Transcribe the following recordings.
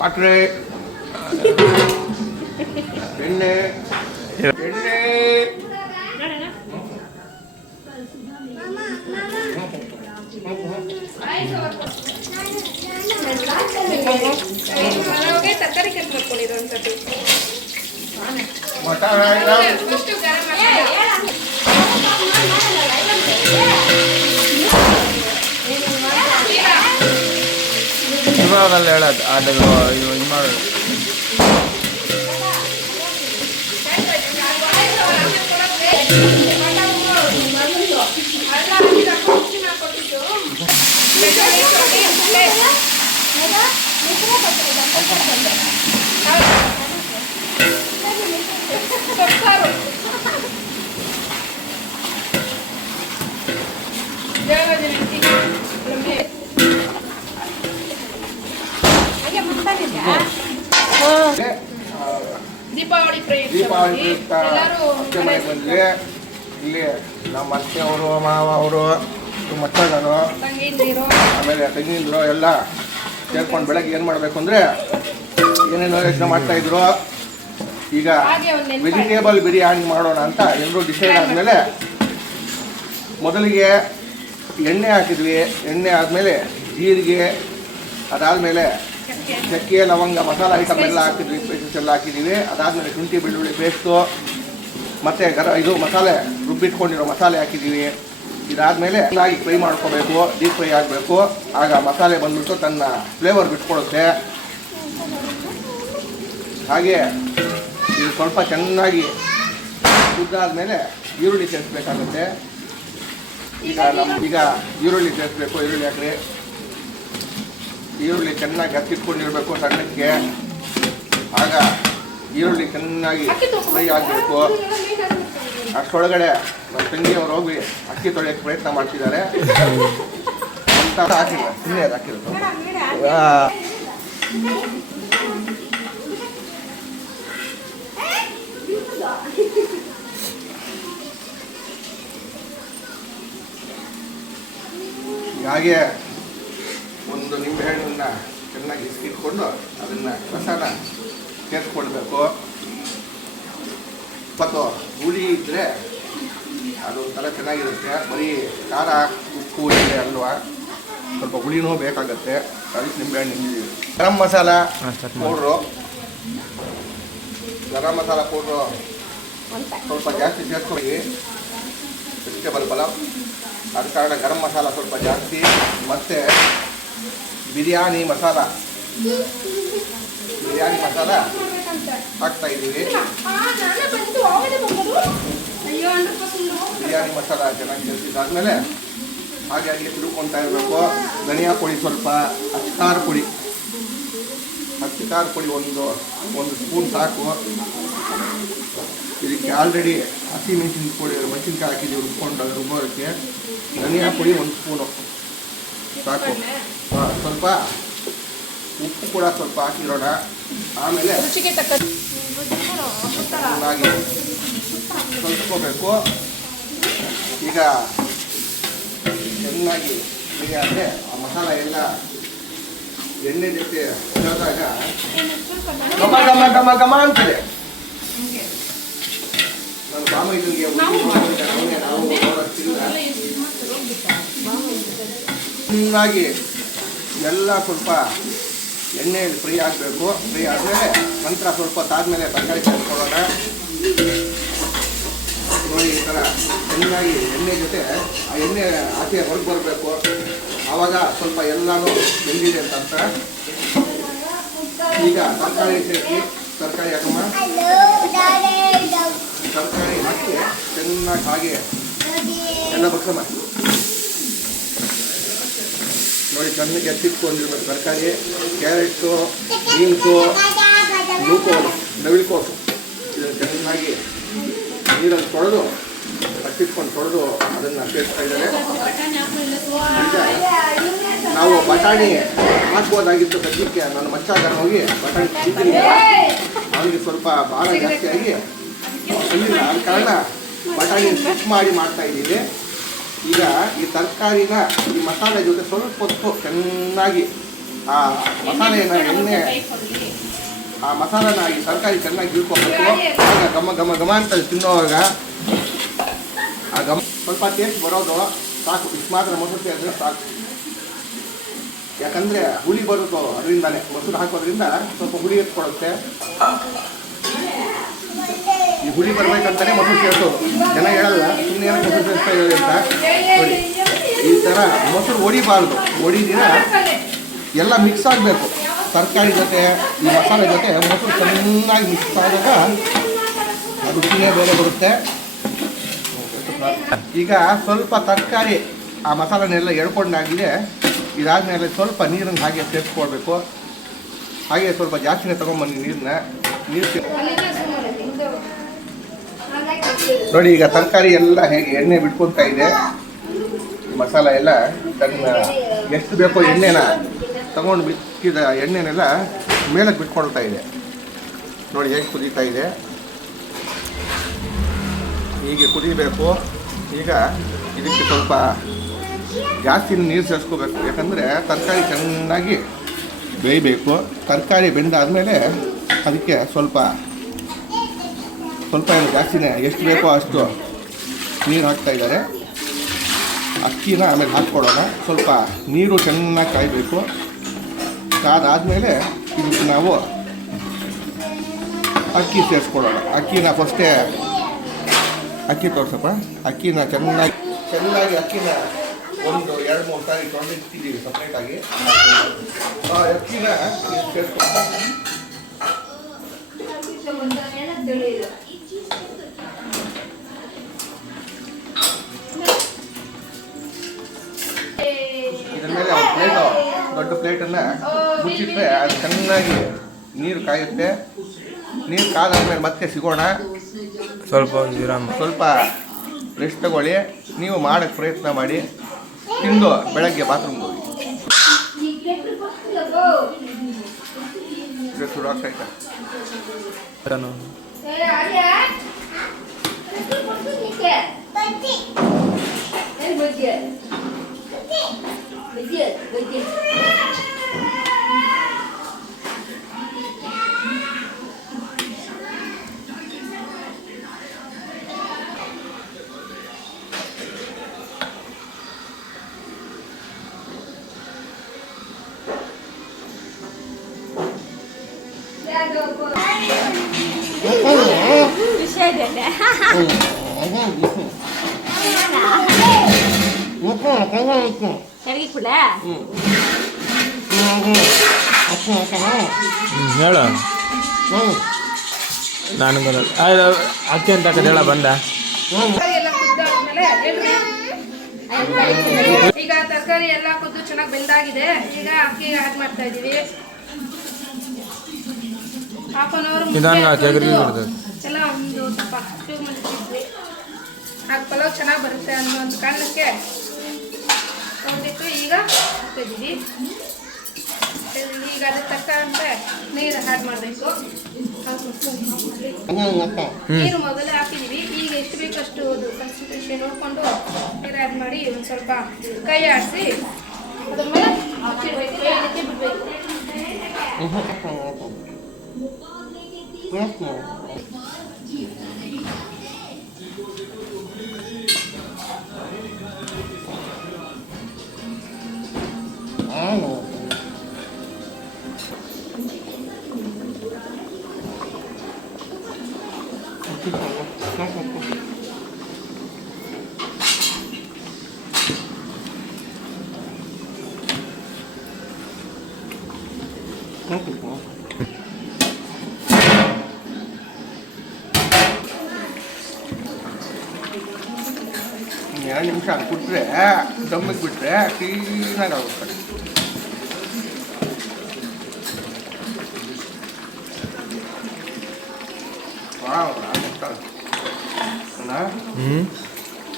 ಪಾತ್ರೆ ಎಣ್ಣೆ ಎಣ್ಣೆ ತರಕಾರಿ ಕಟ್ ಮಾಡ್ಕೊಂಡಿರೋ ಒಂದ್ಸತಿ ಮಸಾಲ ಇವಾಗಲ್ಲ ಹೇಳೋದು ಅದು ಇದು ಮಾಡೋದು ದೀಪಾವಳಿ ಪ್ರಯುಕ್ತ ಅತ್ತೆ ಮನೆಗೆ ಬಂದ್ವಿ. ಇಲ್ಲಿ ನಮ್ಮ ಅತ್ತೆ ಅವರು ಮಾವ ಅವರು ಮಕ್ಕಳು ಆಮೇಲೆ ತಂಗಿದ್ರು ಎಲ್ಲ ಸೇರ್ಕೊಂಡು ಬೆಳಗ್ಗೆ ಏನು ಮಾಡಬೇಕು ಅಂದರೆ ಏನೇನೋ ಯೋಚನೆ ಮಾಡ್ತಾಯಿದ್ರು. ಈಗ ವೆಜಿಟೇಬಲ್ ಬಿರಿಯಾನಿ ಮಾಡೋಣ ಅಂತ ಎಲ್ಲರೂ ಡಿಸೈಡ್ ಆದಮೇಲೆ ಮೊದಲಿಗೆ ಎಣ್ಣೆ ಹಾಕಿದ್ವಿ. ಎಣ್ಣೆ ಆದಮೇಲೆ ಜೀರಿಗೆ, ಅದಾದಮೇಲೆ ಚಕ್ಕೆ ಲವಂಗ ಮಸಾಲ ಐಟಮ್ ಎಲ್ಲ ಹಾಕಿದ್ವಿ, ಸ್ಪೈಸಸ್ ಎಲ್ಲ ಹಾಕಿದ್ದೀವಿ. ಅದಾದಮೇಲೆ ಶುಂಠಿ ಬೆಳ್ಳುಳ್ಳಿ ಪೇಸ್ಟು ಮತ್ತು ಇದು ಮಸಾಲೆ ರುಬ್ಬಿಟ್ಕೊಂಡಿರೋ ಮಸಾಲೆ ಹಾಕಿದ್ದೀವಿ. ಇದಾದಮೇಲೆ ಚೆನ್ನಾಗಿ ಫ್ರೈ ಮಾಡ್ಕೋಬೇಕು, ಡೀಪ್ ಫ್ರೈ ಆಗಬೇಕು. ಆಗ ಮಸಾಲೆ ಬಂದ್ಬಿಟ್ಟು ತನ್ನ ಫ್ಲೇವರ್ ಬಿಟ್ಕೊಡುತ್ತೆ. ಹಾಗೆ ಇದು ಸ್ವಲ್ಪ ಚೆನ್ನಾಗಿ ಕುದ್ದಾದ್ಮೇಲೆ ಈರುಳ್ಳಿ ಸೇರಿಸ್ಬೇಕಾಗುತ್ತೆ. ಈಗ ಈರುಳ್ಳಿ ಸೇರಿಸ್ಬೇಕು. ಈರುಳ್ಳಿ ಹಾಕ್ರಿ. ಈರುಳ್ಳಿ ಚೆನ್ನಾಗಿ ಹತ್ತಿಟ್ಕೊಂಡಿರ್ಬೇಕು ಸಣ್ಣಕ್ಕೆ. ಆಗ ಈರುಳ್ಳಿ ಚೆನ್ನಾಗಿ ಫ್ರೈ ಆಗಬೇಕು. ಅಷ್ಟರೊಳಗಡೆ ನಮ್ಮ ತಂಗಿಯವರು ಹೋಗಿ ಅಕ್ಕಿ ತೊಳೆಯೋಕ್ಕೆ ಪ್ರಯತ್ನ ಮಾಡ್ತಿದ್ದಾರೆ ಅಂತ ಹಾಕಿಲ್ಲ, ಸುಮ್ಮನೆ ಅದು ಹಾಕಿರೋದು. ಹಾಗೆ ಒಂದು ನಿಂಬೆಹಣ್ಣನ್ನ ಚೆನ್ನಾಗಿ ಇಸ್ಕಿಟ್ಕೊಂಡು ಅದನ್ನು ರಸನ ಸೇರಿಸ್ಕೊಳ್ಬೇಕು. ಮತ್ತು ಹುಳಿ ಇದ್ದರೆ ಅದು ಒಂಥರ ಚೆನ್ನಾಗಿರುತ್ತೆ. ಬರೀ ಖಾರ ಉಪ್ಪು ಇದೆ ಅಲ್ವಾ, ಸ್ವಲ್ಪ ಹುಳಿನೂ ಬೇಕಾಗತ್ತೆ. ಅದಕ್ಕೆ ನಿಂಬೆಹಣ್ಣು. ಗರಂ ಮಸಾಲ ಪೌಡ್ರು ಸ್ವಲ್ಪ ಜಾಸ್ತಿ ಸೇರಿಸ್ಕೊಳ್ಳಿ. ವೆಜಿಟೇಬಲ್ ಪಲಾವ್ ಅದ ಕಾರಣ ಗರಂ ಮಸಾಲ ಸ್ವಲ್ಪ ಜಾಸ್ತಿ. ಮತ್ತು ಬಿರಿಯಾನಿ ಮಸಾಲ ಹಾಕ್ತಾ ಇದ್ದೀವಿ. ಬಿರಿಯಾನಿ ಮಸಾಲ ಚೆನ್ನಾಗಿ ಸೇರಿಸಿದಾದ್ಮೇಲೆ ಹಾಗೆ ತಿರುಗ್ಕೊಳ್ತಾ ಇರಬೇಕು. ಧನಿಯಾ ಪುಡಿ ಸ್ವಲ್ಪ, ಅಚ್ಕಾರ ಪುಡಿ ಒಂದು ಸ್ಪೂನ್ ಸಾಕು. ಇದಕ್ಕೆ ಆಲ್ರೆಡಿ ಹಸಿ ಮೆಣಸಿನ್ಕಾಯಿ ಹಾಕಿದ್ದೀವಿ ರುಬ್ಬೋದಕ್ಕೆ. ಧನಿಯಾ ಪುಡಿ 1 ಸ್ಪೂನು ಸಾಕು. ಸ್ವಲ್ಪ ಉಪ್ಪು ಕೂಡ ಸ್ವಲ್ಪ ಹಾಕಿರೋಣ. ಆಮೇಲೆ ಚೆನ್ನಾಗಿ ಕಲಿಸ್ಕೋಬೇಕು. ಈಗ ಚೆನ್ನಾಗಿ ಆದರೆ ಆ ಮಸಾಲ ಎಲ್ಲ ಎಣ್ಣೆ ಜೊತೆ ಸೇರಿದಾಗ ಘಮ ಅಂತಿದೆ. ನನ್ನ ಬಾಮ ಇದಕ್ಕೆ ಚೆನ್ನಾಗಿ ಎಲ್ಲ ಸ್ವಲ್ಪ ಎಣ್ಣೆಯಲ್ಲಿ ಫ್ರೈ ಆಗಬೇಕು. ಫ್ರೈ ಆದಮೇಲೆ ನಂತರ ಸ್ವಲ್ಪ ಹೊತ್ತಾದಮೇಲೆ ತರಕಾರಿ ಸೇರಿಸ್ಕೊಳ್ಳೋಣ. ನೋಡಿ, ಈ ಥರ ಚೆನ್ನಾಗಿ ಎಣ್ಣೆ ಜೊತೆ ಆ ಎಣ್ಣೆ ಆಚೆ ಹೊರಗೆ ಬರಬೇಕು. ಆವಾಗ ಸ್ವಲ್ಪ ಎಲ್ಲನೂ ಬೆಂದಿದೆ ಅಂತ. ಈಗ ತರಕಾರಿ ಸೇರಿಸಿ, ತರಕಾರಿ ಹಾಕಮ್ಮ. ತರಕಾರಿ ಹಾಕಿ ಚೆನ್ನಾಗಿ ಹಾಗೆ ಎಲ್ಲ ಬಗ್ಸಮ್ಮ. ನೋಡಿ, ಚೆನ್ನಾಗಿ ಎತ್ತಿಟ್ಕೊಂಡಿರ್ಬೇಕು ತರಕಾರಿ. ಕ್ಯಾರೆಟು, ಬೀನ್ಸು, ನವಿಲುಕೋಸು ಇದನ್ನು ಚೆನ್ನಾಗಿ ನೀರಲ್ಲಿ ತೊಳೆದು ತೊಳೆದು ಅದನ್ನು ಸೇರಿಸ್ತಾ ಇದ್ದಾರೆ. ಈಗ ನಾವು ಬಟಾಣಿ ಹಾಕ್ಬೋದಾಗಿತ್ತು ಸದ್ಯಕ್ಕೆ. ನನ್ನ ಮಚ್ಚ ಹೋಗಿ ಬಟಾಣಿ ತಿಂತೀನಿ, ಅವನಿಗೆ ಸ್ವಲ್ಪ ಭಾರ ಜಾಸ್ತಿಯಾಗಿ ಬಂದಿಲ್ಲ. ಆದ ಕಾರಣ ಬಟಾಣಿ ಸ್ಟಿಚ್ ಮಾಡಿ ಮಾಡ್ತಾ ಇದ್ದೀವಿ. ಈಗ ಈ ತರಕಾರಿನ ಈ ಮಸಾಲೆ ಜೊತೆ ಸ್ವಲ್ಪ ಹೊತ್ತು ಚೆನ್ನಾಗಿ ಆ ಮಸಾಲೆನ ಎಣ್ಣೆ ಆ ಮಸಾಲೆನ ಈ ತರಕಾರಿ ಚೆನ್ನಾಗಿ ಇಳ್ಕೊಬೇಕು. ಆಗ ಘಮ ಘಮ ಘಮ ಅಂತ ತಿನ್ನೋವಾಗ ಆ ಘಮ ಸ್ವಲ್ಪ ಟೇಸ್ಟ್ ಬರೋದು ಸಾಕು. ಇಷ್ಟು ಮಾತ್ರ ಮೊಸರು ಸೇರಿದ್ರೆ ಸಾಕು. ಯಾಕಂದರೆ ಹುಳಿ ಬರುತ್ತೋ ಅದರಿಂದಾನೆ ಮೊಸರು ಹಾಕೋದ್ರಿಂದ ಸ್ವಲ್ಪ ಹುಳಿ ಎತ್ಕೊಡುತ್ತೆ. ಈ ಹುಳಿ ಬರ್ಬೇಕಂತಾನೆ ಮೊಸರು ಸೇರಿಸೋದು. ಜನ ಹೇಳಲ್ಲ ಇನ್ನೇನು ಮೊಸರು ಸೇರಿಸ್ತಾ ಇರೋದು ಅಂತ. ನೋಡಿ ಈ ಥರ ಮೊಸರು ಹೊಡಿಬಾರ್ದು. ಹೊಡಿದಿರ ಎಲ್ಲ ಮಿಕ್ಸ್ ಆಗಬೇಕು. ತರಕಾರಿ ಜೊತೆ ಈ ಮಸಾಲೆ ಜೊತೆ ಮೊಸರು ಚೆನ್ನಾಗಿ ಮಿಕ್ಸ್ ಆದಾಗ ಅದು ರುಚಿನೇ ಬೇರೆ ಬರುತ್ತೆ. ಈಗ ಸ್ವಲ್ಪ ತರಕಾರಿ ಆ ಮಸಾಲೆನೆಲ್ಲ ಎಳ್ಕೊಂಡಾಗಿದೆ. ಇದಾದ್ಮೇಲೆ ಸ್ವಲ್ಪ ನೀರನ್ನು ಹಾಗೆ ಸೇರಿಸ್ಕೊಳ್ಬೇಕು. ಹಾಗೆ ಸ್ವಲ್ಪ ಜಾಸ್ತಿನೇ ತೊಗೊಂಬನ್ನಿ ನೀರು ನೋಡಿ. ಈಗ ತರಕಾರಿ ಎಲ್ಲ ಹೇಗೆ ಎಣ್ಣೆ ಬಿಟ್ಕೊತಾ ಇದೆ. ಮಸಾಲ ಎಲ್ಲ ತನ್ನ ಎಷ್ಟು ಬೇಕೋ ಎಣ್ಣೆನ ತಗೊಂಡು ಬಿಟ್ಟಿದ ಎಣ್ಣೆನೆಲ್ಲ ಮೇಲಕ್ಕೆ ಬಿಟ್ಕೊಳ್ತಾ ಇದೆ. ನೋಡಿ ಹೇಗೆ ಕುದೀತಾ ಇದೆ. ಹೀಗೆ ಕುದಿಬೇಕು. ಈಗ ಇದಕ್ಕೆ ಸ್ವಲ್ಪ ಜಾಸ್ತಿ ನೀರು ಸೇರಿಸ್ಕೋಬೇಕು. ಯಾಕಂದರೆ ತರಕಾರಿ ಚೆನ್ನಾಗಿ ಬೇಯಬೇಕು. ತರಕಾರಿ ಬೆಂದಾದಮೇಲೆ ಅದಕ್ಕೆ ಸ್ವಲ್ಪ ಏನು ಜಾಸ್ತಿನೇ ಎಷ್ಟು ಬೇಕೋ ಅಷ್ಟು ನೀರು ಹಾಕ್ತಾ ಇದ್ದಾರೆ. ಅಕ್ಕಿನ ಆಮೇಲೆ ಹಾಕ್ಕೊಡೋಣ. ಸ್ವಲ್ಪ ನೀರು ಚೆನ್ನಾಗಿ ಕಾಯಬೇಕು. ಕಾದಾದಮೇಲೆ ಇದಕ್ಕೆ ನಾವು ಅಕ್ಕಿ ಸೇರಿಸ್ಕೊಡೋಣ. ಅಕ್ಕಿನ ಫಸ್ಟೇ ಅಕ್ಕಿ ತೋರ್ಸಪ್ಪ. ಅಕ್ಕಿನ ಚೆನ್ನಾಗಿ ಅಕ್ಕಿನ ಒಂದು 2-3 ಸಾರಿ ತೊಳೆದಿಟ್ಟಿದ್ದೀವಿ ಸಪ್ರೇಟಾಗಿ. ಆ ಅಕ್ಕಿನ ಸೇರಿಸ್ಕೊಂಡು ಇದ್ರ ಮೇಲೆ ಒಂದು ಪ್ಲೇಟು ದೊಡ್ಡ ಪ್ಲೇಟನ್ನು ಮುಚ್ಚಿಟ್ರೆ ಅದು ಚೆನ್ನಾಗಿ ನೀರು ಕಾಯುತ್ತೆ. ನೀರು ಕಾದಾದ್ಮೇಲೆ ಮತ್ತೆ ಸಿಗೋಣ. ಸ್ವಲ್ಪ ರೆಸ್ಟ್ ತಗೊಳ್ಳಿ. ನೀವು ಮಾಡೋಕ್ಕೆ ಪ್ರಯತ್ನ ಮಾಡಿ. ತಿಂದು ಬೆಳಗ್ಗೆ ಬಾತ್ರೂಮ್ಗೆ ಹೋಗಿ. ಶುರು ಆಗ್ತಾಯ್ತಾ? ಹೇಳು ನಾನು ಅಕ್ಕಿ ಅಂತ ಹೇಳ ಬಂದ. ಈಗ ತರಕಾರಿ ಎಲ್ಲ ಕುದ್ದು ಚೆನ್ನಾಗಿ ಬೆಂದಾಗಿದೆ. ಈಗ ಅಕ್ಕಿ ಆಡ್ ಮಾಡ್ತಾ ಇದೀವಿ. ಹಾಫ್ ಅನ್ ಅವರ್ ಎಲ್ಲ ಒಂದು ಸ್ವಲ್ಪ ಚೂರು ಮಾಡಿದ್ವಿ. ಆಗ ಪಲಾವ್ ಚೆನ್ನಾಗಿ ಬರುತ್ತೆ ಅನ್ನೋ ಒಂದು ಕಾರಣಕ್ಕೆ ತೊಗೊಂಡಿತ್ತು. ಈಗ ಹಾಕಿದ್ದೀವಿ. ಈಗ ಅದಕ್ಕೆ ತಕ್ಕಂತೆ ನೀರು ಆ್ಯಡ್ ಮಾಡಬೇಕು. ನೀರು ಮೊದಲೇ ಹಾಕಿದ್ದೀವಿ. ಈಗ ಎಷ್ಟು ಬೇಕಷ್ಟು ಅದು ಕನ್ಸಿಸ್ಟೆನ್ಸಿ ನೋಡಿಕೊಂಡು ನೀರು ಆ್ಯಡ್ ಮಾಡಿ ಒಂದು ಸ್ವಲ್ಪ ಕೈ ಆಡಿಸಿ ಅದ್ರ ಮೇಲೆ ಮುಚ್ಚಿಡ್ಬೇಕು. ಇದಕ್ಕೆ ಬಿಡಬೇಕು. ಎರಡು ನಿಮಿಷ ಬಿಟ್ರೆ ದಮ್ಮಿಗೆ ಬಿಟ್ಟರೆ ಕ್ಲೀನಾಗಿ ಆಗುತ್ತೆ.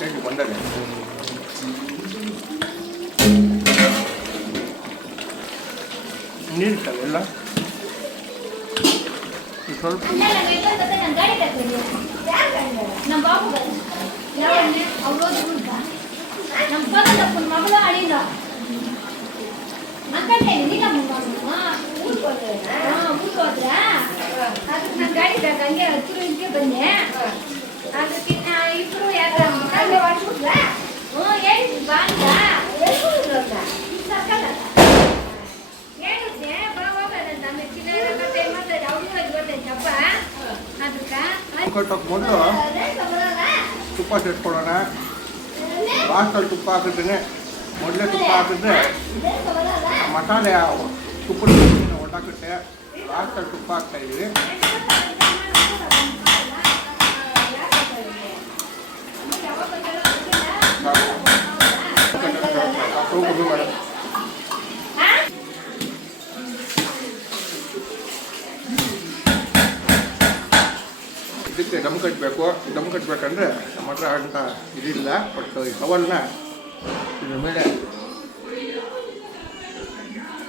ಹೇಗೆ ಬಂದರೆ ನೀರಿಟ್ಟಲ್ಲ ಎಲ್ಲ ಸ್ವಲ್ಪ ನಾನು ಗಾಡಿ ಹಂಗೆ ಹತ್ತಿರ ಹಿಂಗೆ ಬಂದೆ ಅದಕ್ಕೆ ಇಬ್ಬರು ಯಾರು ಹೊಡ್ಬಿಟ್ರ ಹೇಳಿ ಬಾಂಗ ಹೇಳಿದ್ದೆ ಬಾ ಹೋಗೋದಂತ ಆಮೇಲೆ ಚಿನ್ನ ಮತ್ತೆ ಅವ್ರು ಚಪ್ಪ ಅದಕ್ಕೆ ಕಟ್ಟೋಕೆ ಮೊದಲು ತುಪ್ಪ ಸೇರಿಸ್ಕೊಳ್ಳೋಣ. ಲಾಸ್ಟಲ್ಲಿ ತುಪ್ಪ ಹಾಕಿದ್ರೆ ಮೊದಲೇ ತುಪ್ಪ ಹಾಕಿದ್ರೆ ಮಸಾಲೆ ತುಪ್ಪದ ಒಟ್ಟಾಕುತ್ತೆ. ಲಾಸ್ಟಲ್ಲಿ ತುಪ್ಪ ಹಾಕ್ತಾಯಿದ್ದೀವಿ. ಇದಕ್ಕೆ ದಮ್ ಕಟ್ಟಬೇಕು. ದಮ್ ಕಟ್ಟಬೇಕಂದ್ರೆ ನಮ್ಮ ಹತ್ರ ಅಂತ ಇದಿಲ್ಲ. ಬಟ್ ಈ ಟವಲ್ನ ಇದ್ರ ಮೇಲೆ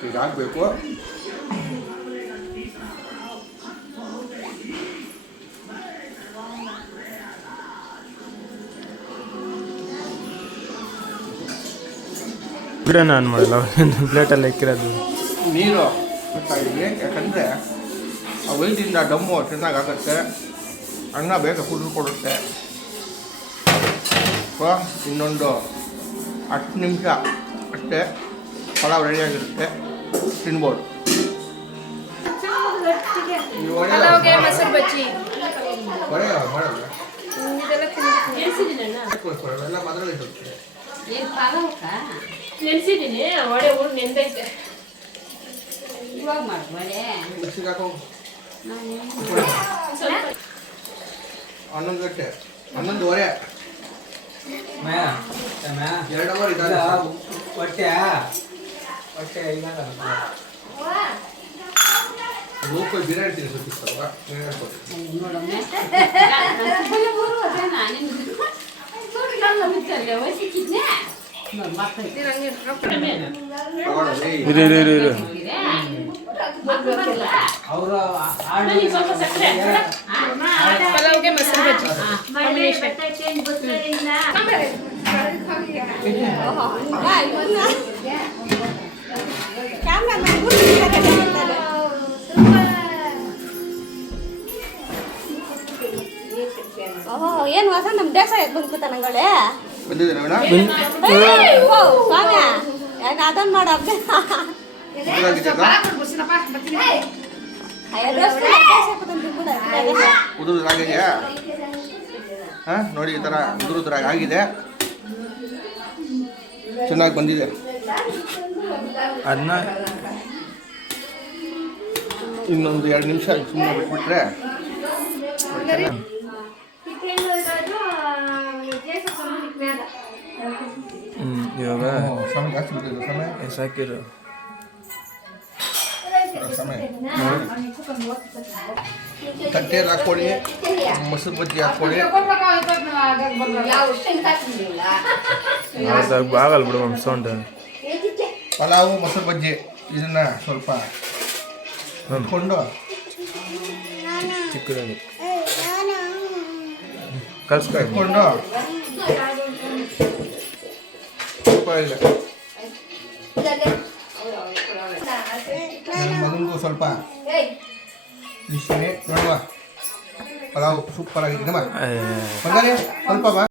ಈಗ ಹಾಕಬೇಕು. ಗಿಡನ ಆನ್ ಮಾಡಲ್ಲ ಪ್ಲೇಟಲ್ಲಿ ಇಕ್ಕಿರೋದು. ನೀರು ಬಿಡ್ತಾ ಇದ್ದೀವಿ. ಯಾಕಂದರೆ ಆ ವೈದ್ಯದಿಂದ ದಮ್ಮು ಚೆನ್ನಾಗಿ ಆಗುತ್ತೆ, ಅನ್ನ ಬೇಗ ಕುಡಿದು ಕೊಡುತ್ತೆ. ಸೊ ಇನ್ನೊಂದು 10 ನಿಮಿಷ ಅಷ್ಟೇ ಪಲಾವ್ ರೆಡಿಯಾಗಿರುತ್ತೆ, ತಿನ್ಬೋದು. ಪಲಾವ್ಗೆ ಮೊಸರು ಬಜ್ಜಿ ಮಾಡೋದು ಇದೆಲ್ಲ ತಿಂದಿದ್ದೀನಿ. ಎಲ್ಲ ಮದ್ರಲ್ಲಿ ಇರುತ್ತೆ. ನೆನೆಸಿದ್ದೀನಿ ಒಡೆ ಊರು ನೆಂದೈತೆ. ಇವಾಗ ಮಾಡ್ಬೇಡೆ ಮಿಕ್ಸಿಗೆ ಹಾಕೋ. 11 ಗಂಟೆ 11:15 2 ಅವರ್ ಇದ್ದಾರೆ. ಲೋಕಲ್ ಬಿರಿಯಾನಿ ತಿನ್ನಿಸುತ್ತಲ್ವ, ಬಿರಿಯಾನಿ ಕೊಡಿ. ತಗೊಳ್ಳೋದು. ಇರು ಪಲಾವ್ಗೆ ಮೊಸರು ಬಜ್ಜಿ ಏನು ಹೊಸ ನಮ್ಮ ದೇಸಾಯ ಬಂದ್ಬಿಟ್ಟ ನಂಗಳೇ ಬಂದಿದೆ ನೋಡ. ಸ್ವಾಮಿ ಅದನ್ನ ಮಾಡ ಉದುರುದ್ರಾಗಿದೆಯಾ? ಹಾಂ ನೋಡಿ, ಈ ಥರ ಉದುರುದ್ರಾಗ ಆಗಿದೆ, ಚೆನ್ನಾಗಿ ಬಂದಿದೆ. ಅದನ್ನ ಇನ್ನೊಂದು 2 ನಿಮಿಷ ಸುಮ್ಮನೆ ಬಿಟ್ಬಿಟ್ರೆ ಇವಾಗ ಸಮಯ ಜಾಸ್ತಿ ಬಿಟ್ಟಿದೆ. ಸಮಯ ಸಾಕಿರು ಸಮಯ ತಟ್ಟೆಯಲ್ಲಿ ಹಾಕ್ಕೊಳ್ಳಿ, ಮೊಸರು ಬಜ್ಜಿ ಹಾಕ್ಕೊಳ್ಳಿ. ಆಗಲ್ಲ ಬಿಡು ಒಂದು ಸೌಂಡ್. ಪಲಾವು ಮೊಸರು ಬಜ್ಜಿ ಇದನ್ನ ಸ್ವಲ್ಪ ಇಟ್ಕೊಂಡು ಚಿಕ್ಕದಾಗಿ ಕಲ್ಸ್ಕೊಂಡು ಇಟ್ಕೊಂಡು ಸ್ವಲ್ಪ ಇಲ್ಲ ನನ್ನ ಮಗನಿಗೂ ಸ್ವಲ್ಪ ಇಷ್ಟೇ ನೋಡುವ. ಪಲಾವ್ ಸೂಪರ್ ಆಗಿದ್ದಮ್ಮ. ಬಂಗಾರಿ ಸ್ವಲ್ಪ ಬಾ.